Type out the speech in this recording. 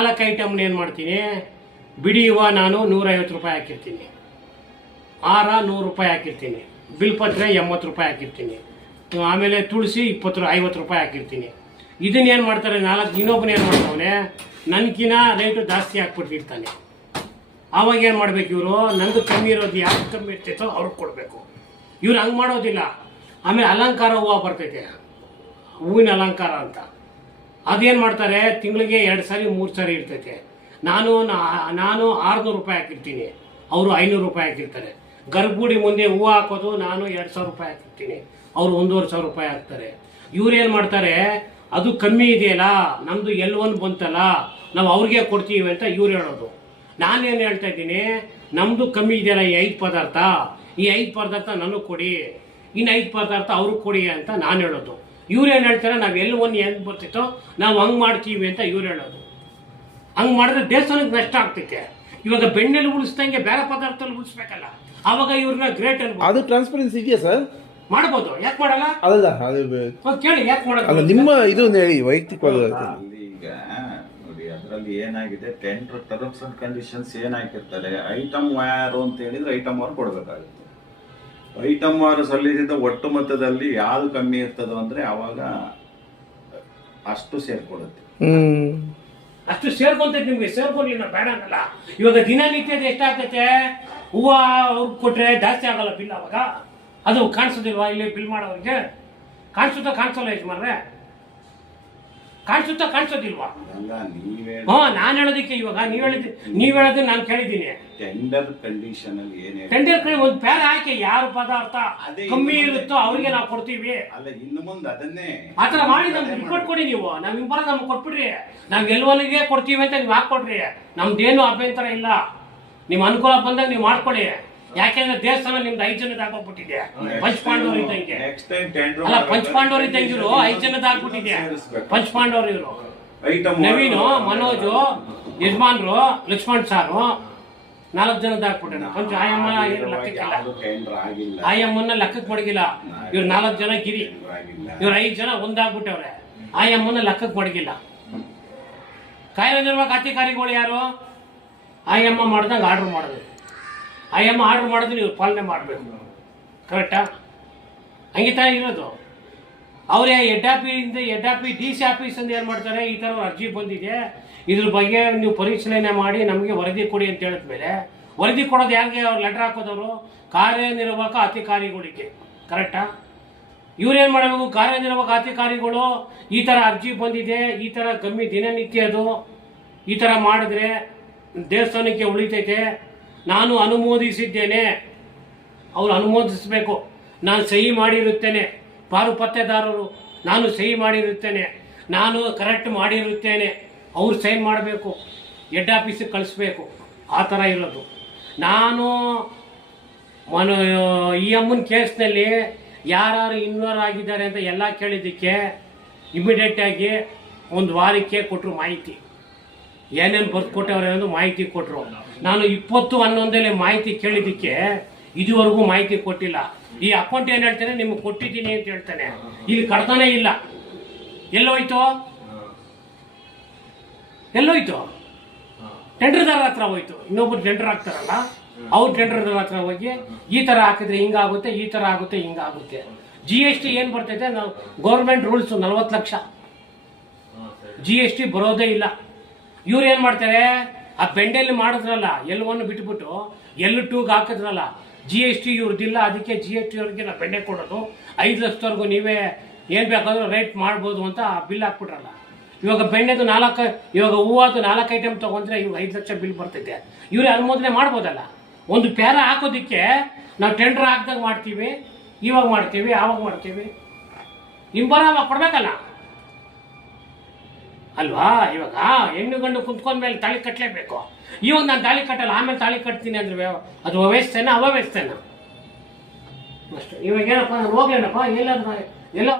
ನಾಲ್ಕು ಐಟಮ್ನ ಏನು ಮಾಡ್ತೀನಿ? ಬಿಡಿಯುವ ನಾನು ನೂರೈವತ್ತು ರೂಪಾಯಿ ಹಾಕಿರ್ತೀನಿ. ಹಾರ ನೂರು ರೂಪಾಯಿ ಹಾಕಿರ್ತೀನಿ. ಬಿಲ್ಪತ್ರೆ ಎಂಬತ್ತು ರೂಪಾಯಿ ಹಾಕಿರ್ತೀನಿ. ಆಮೇಲೆ ತುಳಸಿ ಇಪ್ಪತ್ತು ಐವತ್ತು ರೂಪಾಯಿ ಹಾಕಿರ್ತೀನಿ. ಇದನ್ನ ಏನು ಮಾಡ್ತಾರೆ ನಾಲ್ಕು ಇನ್ನೊಬ್ಬನ ಏನು ಮಾಡ್ತಾವನೆ? ನನಗಿನ ರೇಟು ಜಾಸ್ತಿ ಹಾಕ್ಬಿಟ್ಟಿರ್ತಾನೆ ಆವಾಗ ಏನು ಮಾಡ್ಬೇಕು ಇವರು? ನಂದು ಕಮ್ಮಿ ಇರೋದು ಯಾರು ಕಮ್ಮಿ ಇರ್ತೈತೋ ಅವ್ರಿಗೆ ಕೊಡಬೇಕು. ಇವ್ರು ಹಂಗೆ ಮಾಡೋದಿಲ್ಲ. ಆಮೇಲೆ ಅಲಂಕಾರ ಹೂವು ಬರ್ತೈತೆ. ಹೂವಿನ ಅಲಂಕಾರ ಅಂತ. ಅದೇನು ಮಾಡ್ತಾರೆ? ತಿಂಗಳಿಗೆ ಎರಡು ಸಾರಿ, ಮೂರು ಸಾರಿ ಇರ್ತೈತೆ. ನಾನು ನಾನು ಆರುನೂರು ರೂಪಾಯಿ ಹಾಕಿರ್ತೀನಿ. ಅವರು ಐನೂರು ರೂಪಾಯಿ ಹಾಕಿರ್ತಾರೆ. ಗರ್ಭಗುಡಿ ಮುಂದೆ ಹೂವು ಹಾಕೋದು ನಾನು ಎರಡು ಸಾವಿರ ರೂಪಾಯಿ ಹಾಕಿರ್ತೀನಿ. ಅವರು ಒಂದೂವರೆ ಸಾವಿರ ರೂಪಾಯಿ ಹಾಕ್ತಾರೆ. ಇವ್ರು ಏನು ಮಾಡ್ತಾರೆ? ಅದು ಕಮ್ಮಿ ಇದೆಯಲ್ಲ ನಮ್ಮದು ಎಲ್ ಒಂದು ಬಂತಲ್ಲ, ನಾವು ಅವ್ರಿಗೆ ಕೊಡ್ತೀವಿ ಅಂತ ಇವ್ರು ಹೇಳೋದು. ನಾನೇನು ಹೇಳ್ತಾ ಇದ್ದೀನಿ? ನಮ್ಮದು ಕಮ್ಮಿ ಇದೆಯಲ್ಲ ಈ ಐದು ಪದಾರ್ಥ. ಈ ಐದು ಪದಾರ್ಥ ನನಗೆ ಕೊಡಿ. ಇನ್ನು ಐದು ಪದಾರ್ಥ ಅವ್ರಿಗೆ ಕೊಡಿ ಅಂತ ನಾನು ಹೇಳೋದು. ಇವ್ರು ಏನು ಹೇಳ್ತಾರೆ? ನಾವು ಎಲ್ಲಿ ಒಂದು ಹೆಂಗೆ ಬರ್ತಿತ್ತೋ ನಾವು ಹಂಗೆ ಮಾಡ್ತೀವಿ ಅಂತ ಇವ್ರು ಹೇಳೋದು. ಹಂಗೆ ಮಾಡಿದ್ರೆ ದೇವಸ್ಥಾನಕ್ಕೆ ನಷ್ಟ ಆಗ್ತೈತೆ. ಇವಾಗ ಬೆಣ್ಣೆಲಿ ಉಳಿಸ್ದಂಗೆ ಬೇರೆ ಪದಾರ್ಥದಲ್ಲಿ ಉಳಿಸ್ಬೇಕಲ್ಲ. ಅವಾಗ ಇವ್ರನ್ನ ಗ್ರೇಟ್ ಅನ್ಬೋದು. ಅದು ಟ್ರಾನ್ಸ್ಪರೆನ್ಸಿ ಇದೆಯಾ ಸರ್ ಮಾಡ್ಬೋದು. ಯಾಕೆ ಮಾಡಲ್ಲ? ಅದಲ್ಲ ಅದು ಹೋಗ್ ಕೇಳಿ ಯಾಕೆ ಅಲ್ಲ ಮಾಡೋದು ನಿಮ್ಮ ಇದು ಹೇಳಿ ವೈಯಕ್ತಿಕವಾದ ಅಲ್ಲಿ ಈಗ ನೋಡಿ ಅದರಲ್ಲಿ ಏನಾಗಿದೆ? ಟೆಂಡರ್ ಟರ್ಮ್ಸ್ ಅಂಡ್ ಕಂಡೀಷನ್ಸ್ ಏನ್ ಹಾಕಿರ್ತಾರೆ ಐಟಮ್ ವ್ಯಾರು ಅಂತ ಹೇಳಿದ್ರೆ ಐಟಮ್ ಅವ್ರು ಕೊಡಬೇಕಾಗುತ್ತೆ. ಐಟಮ್ ವಾರು ಸಲ್ಲಿಸಿದ ಒಟ್ಟು ಮೊತ್ತದಲ್ಲಿ ಯಾವ್ದು ಕಮ್ಮಿ ಇರ್ತದೋ ಅಂದ್ರೆ ಅವಾಗ ಅಷ್ಟು ಸೇರ್ಕೊಡುತ್ತೆ ಅಷ್ಟು ಸೇರ್ಕೊಂತೈತೆ ನಿಮ್ಗೆ ಇನ್ನ ಬೇಡ ಅನ್ನಲ್ಲ. ಇವಾಗ ದಿನನಿತ್ಯದ ಎಷ್ಟಾಗತ್ತೆ? ಹೂವು ಅವ್ರಿಗೆ ಕೊಟ್ರೆ ಜಾಸ್ತಿ ಆಗಲ್ಲ ಬಿಲ್ ಅವಾಗ? ಅದು ಕಾಣಿಸೋದಿಲ್ವಾ? ಇಲ್ಲಿ ಬಿಲ್ ಮಾಡೋರಿಗೆ? ಕಾಣಿಸುತ್ತಾ ಕಾಣಿಸಲ್ಲ ಯಜಮಾನ್ರೆ? ಕಾಣಿಸುತ್ತಾ ಕಾಣಿಸೋದಿಲ್ವಾ? ಅಲ್ಲ ನೀವೇ ಹಾ ನಾನು ಹೇಳೋದಕ್ಕೆ ಇವಾಗ ನೀವ್ ಹೇಳಿದ್ ನೀವ್ ಹೇಳೋದನ್ನ ನಾನು ಕೇಳಿದ್ದೀನಿ. ಟೆಂಡರ್ ಕಂಡೀಷನ್ ಅಲ್ಲಿ ಏನೇ ಟೆಂಡರ್ ಕಡೆ ಒಂದು ಪ್ಯಾರ ಹಾಕಿ ಯಾರು ಪದಾರ್ಥ ಅದೇ ಕಮ್ಮಿ ಇರುತ್ತೋ ಅವ್ರಿಗೆ ನಾವು ಕೊಡ್ತೀವಿ. ಅಲ್ಲ ಇನ್ನು ಮುಂದೆ ಅದನ್ನೇ ಆತರ ಮಾಡಿ ನಮ್ಗೆ ರಿಪೋರ್ಟ್ ಕೊಡಿ ನೀವು. ನಾವ್ ಇಬ್ಬರ ನಮ್ಗೆ ಕೊಟ್ಬಿಡ್ರಿ. ನಾವ್ ಎಲ್ವನಿಗೆ ಕೊಡ್ತೀವಿ ಅಂತ ನೀವು ಹಾಕೊಡ್ರಿ ನಮ್ದೇನು ಅಭ್ಯಂತರ ಇಲ್ಲ. ನಿಮ್ ಅನುಕೂಲ ಬಂದಾಗ ನೀವು ಮಾಡ್ಕೊಳ್ಳಿ. ಯಾಕೆಂದ್ರೆ ದೇವಸ್ಥಾನ ನಿಮ್ದು ಐದು ಜನದ ಪಂಚ್ ಪಾಂಡವ್ರು ಇದ್ದಂಗೆ. ಅಲ್ಲ ಪಂಚಪಾಂಡವ್ರು ಇದ್ದಂಗೆ ಇವರು ಐದು ಜನದ ಆಗ್ಬಿಟ್ಟಿದೆ ಪಂಚಪಾಂಡವ್ರು ಇವರು. ನವೀನ್ ನವೀನು ಮನೋಜು ಯಜಮಾನ್ರು ಲಕ್ಷ್ಮಣ್ ಸಾರು ನಾಲ್ಕು ಜನದ ಹಾಕ್ಬಿಟ್ಟಾರೆ ಪಂಚ ಆಯಮ್ಮ ಲೆಕ್ಕಕ್ಕಿಲ್ಲ ಆಯಮ್ಮನ್ನ ಲೆಕ್ಕಕ್ಕೆ ಮಡಗಿಲ್ಲ. ಇವ್ರು ನಾಲ್ಕು ಜನ ಗಿರಿ. ಇವ್ರ ಐದು ಜನ ಒಂದಾಗ್ಬಿಟ್ಟವ್ರೆ. ಆಯಮ್ಮನ ಲೆಕ್ಕಕ್ಕೆ ಮಡಗಿಲ್ಲ. ಕಾಯಿಲೆ ನಿರ್ವಾಹಕ ಅಧಿಕಾರಿಗಳು ಯಾರು? ಆಯಮ್ಮ ಮಾಡ್ದಂಗೆ ಆರ್ಡರ್ ಮಾಡೋದು ಎಂ ಆರ್ಡರ್ ಮಾಡಿದ್ರೆ ನೀವು ಪಾಲನೆ ಮಾಡಬೇಕು. ಕರೆಕ್ಟಾ ಹಂಗೆ ತಾನೇ ಇರೋದು. ಅವರೇ ಎಡ್ಡಾಪಿಯಿಂದ ಎಡ್ಡಾಪಿ ಡಿ ಸಿ ಆಫೀಸಿಂದ ಏನು ಮಾಡ್ತಾರೆ? ಈ ಥರ ಅರ್ಜಿ ಬಂದಿದೆ. ಇದ್ರ ಬಗ್ಗೆ ನೀವು ಪರಿಶೀಲನೆ ಮಾಡಿ ನಮಗೆ ವರದಿ ಕೊಡಿ ಅಂತ ಹೇಳಿದ್ಮೇಲೆ ವರದಿ ಕೊಡೋದು ಯಾರಿಗೆ? ಅವ್ರು ಲೆಟರ್ ಹಾಕೋದವರು. ಕಾರ್ಯನಿರ್ವಾಹಕ ಅಧಿಕಾರಿಗಳಿಗೆ. ಕರೆಕ್ಟಾ ಇವ್ರೇನು ಮಾಡಬೇಕು? ಕಾರ್ಯನಿರ್ವಾಹಕ ಅಧಿಕಾರಿಗಳು ಈ ಥರ ಅರ್ಜಿ ಬಂದಿದೆ, ಈ ಥರ ಕಮ್ಮಿ ದಿನನಿತ್ಯ ಅದು, ಈ ಥರ ಮಾಡಿದ್ರೆ ದೇವಸ್ಥಾನಕ್ಕೆ ಉಳಿತೈತೆ. ನಾನು ಅನುಮೋದಿಸಿದ್ದೇನೆ. ಅವರು ಅನುಮೋದಿಸಬೇಕು. ನಾನು ಸಹಿ ಮಾಡಿರುತ್ತೇನೆ. ಪಾರುಪತ್ತೆದಾರರು ನಾನು ಸಹಿ ಮಾಡಿರುತ್ತೇನೆ. ನಾನು ಕರೆಕ್ಟ್ ಮಾಡಿರುತ್ತೇನೆ. ಅವ್ರು ಸೈನ್ ಮಾಡಬೇಕು. ಹೆಡ್ ಆಫೀಸಿಗೆ ಕಳಿಸ್ಬೇಕು. ಆ ಥರ ಇರೋದು. ನಾನು ಮನ, ಈ ಅಮ್ಮನ ಕೇಸ್ನಲ್ಲಿ ಯಾರು ಇನ್ವಾಲ್ವ್ ಆಗಿದ್ದಾರೆ ಅಂತ ಎಲ್ಲ ಕೇಳಿದ್ದಕ್ಕೆ ಇಮಿಡಿಯೇಟಾಗಿ ಒಂದು ವಾರಕ್ಕೆ ಕೊಟ್ಟರು ಮಾಹಿತಿ. ಏನೇನು ಬರ್ದು ಕೊಟ್ಟವ್ರೆ ಅನ್ನೋದು ಮಾಹಿತಿ ಕೊಟ್ಟರು ನಾನು ಇಪ್ಪತ್ತು ಹನ್ನೊಂದರಲ್ಲಿ ಮಾಹಿತಿ ಕೇಳಿದ್ದಕ್ಕೆ ಇದುವರೆಗೂ ಮಾಹಿತಿ ಕೊಟ್ಟಿಲ್ಲ. ಈ ಅಕೌಂಟ್ ಏನು ಹೇಳ್ತೇನೆ? ನಿಮ್ಗೆ ಕೊಟ್ಟಿದ್ದೀನಿ ಅಂತ ಹೇಳ್ತಾನೆ. ಇಲ್ಲಿ ಕಡ್ತಾನೆ ಇಲ್ಲ. ಎಲ್ಲೋಯ್ತು? ಎಲ್ಲೋಯ್ತು? ಟೆಂಡರ್ದಾರ ಹತ್ರ ಹೋಯ್ತು. ಇನ್ನೊಬ್ರು ಟೆಂಡರ್ ಹಾಕ್ತಾರಲ್ಲ, ಅವ್ರು ಟೆಂಡರ್ದಾರ ಹತ್ರ ಹೋಗಿ ಈ ತರ ಹಾಕಿದ್ರೆ ಹಿಂಗಾಗುತ್ತೆ, ಈ ತರ ಆಗುತ್ತೆ, ಹಿಂಗಾಗುತ್ತೆ. ಜಿ ಎಸ್ ಟಿ ಏನು ಬರ್ತೈತೆ? ನಾವು ಗೌರ್ಮೆಂಟ್ ರೂಲ್ಸ್ ನಲ್ವತ್ತು ಲಕ್ಷ. ಜಿ ಎಸ್ ಟಿ ಬರೋದೇ ಇಲ್ಲ. ಇವ್ರು ಏನ್ ಮಾಡ್ತಾರೆ? ಆ ಬೆಂಡೆಲ್ಲಿ ಮಾಡಿದ್ರಲ್ಲ ಎಲ್ಲವನ್ನು ಬಿಟ್ಬಿಟ್ಟು, ಎಲ್ ಟೂಗ್ ಹಾಕಿದ್ರಲ್ಲ ಜಿ ಎಸ್ ಟಿ ಇವ್ರದ್ದಿಲ್ಲ, ಅದಕ್ಕೆ ಜಿ ಎಸ್ ಟಿ ಅವ್ರಿಗೆ ನಾವು ಬೆಂಡೆ ಕೊಡೋದು. ಐದು ಲಕ್ಷದವರೆಗೂ ನೀವೇ ಏನ್ ಬೇಕಾದ್ರೂ ರೇಟ್ ಮಾಡ್ಬೋದು ಅಂತ ಬಿಲ್ ಹಾಕ್ಬಿಟ್ರಲ್ಲ. ಇವಾಗ ಬೆಣ್ಣೆದು ನಾಲ್ಕು, ಇವಾಗ ಹೂವಾದು ನಾಲ್ಕು ಐಟಮ್ ತಗೊಂಡ್ರೆ ಇವಾಗ ಐದು ಲಕ್ಷ ಬಿಲ್ ಬರ್ತೈತೆ. ಇವ್ರೇ ಅನುಮೋದನೆ ಮಾಡ್ಬೋದಲ್ಲ? ಒಂದು ಪ್ಯಾರ ಹಾಕೋದಿಕ್ಕೆ ನಾವು ಟೆಂಡರ್ ಹಾಕ್ದಾಗ ಮಾಡ್ತೀವಿ, ಇವಾಗ ಮಾಡ್ತೀವಿ, ಆವಾಗ ಮಾಡ್ತೀವಿ. ಇಂಬರ ಅವಾಗ ಕೊಡ್ಬೇಕಲ್ಲ? ಅಲ್ವಾ? ಇವಾಗ ಹೆಣ್ಣು ಗಂಡು ಕುಂತ್ಕೊಂಡ್ಮೇಲೆ ತಾಳಿ ಕಟ್ಟಲೇಬೇಕು ಇವಾಗ ನಾನು ತಾಳಿ ಕಟ್ಟಲ್ಲ, ಆಮೇಲೆ ತಾಳಿ ಕಟ್ತೀನಿ ಅಂದ್ರೆ ಅದು ಅವ್ಯವಸ್ಥೆನ ಅವ್ಯವಸ್ಥೆನ ಅಷ್ಟೇ. ಇವಾಗ ಏನಪ್ಪ ಹೋಗ್ಲೇನಪ್ಪ ಎಲ್ಲಾದ್ರೂ, ಎಲ್ಲ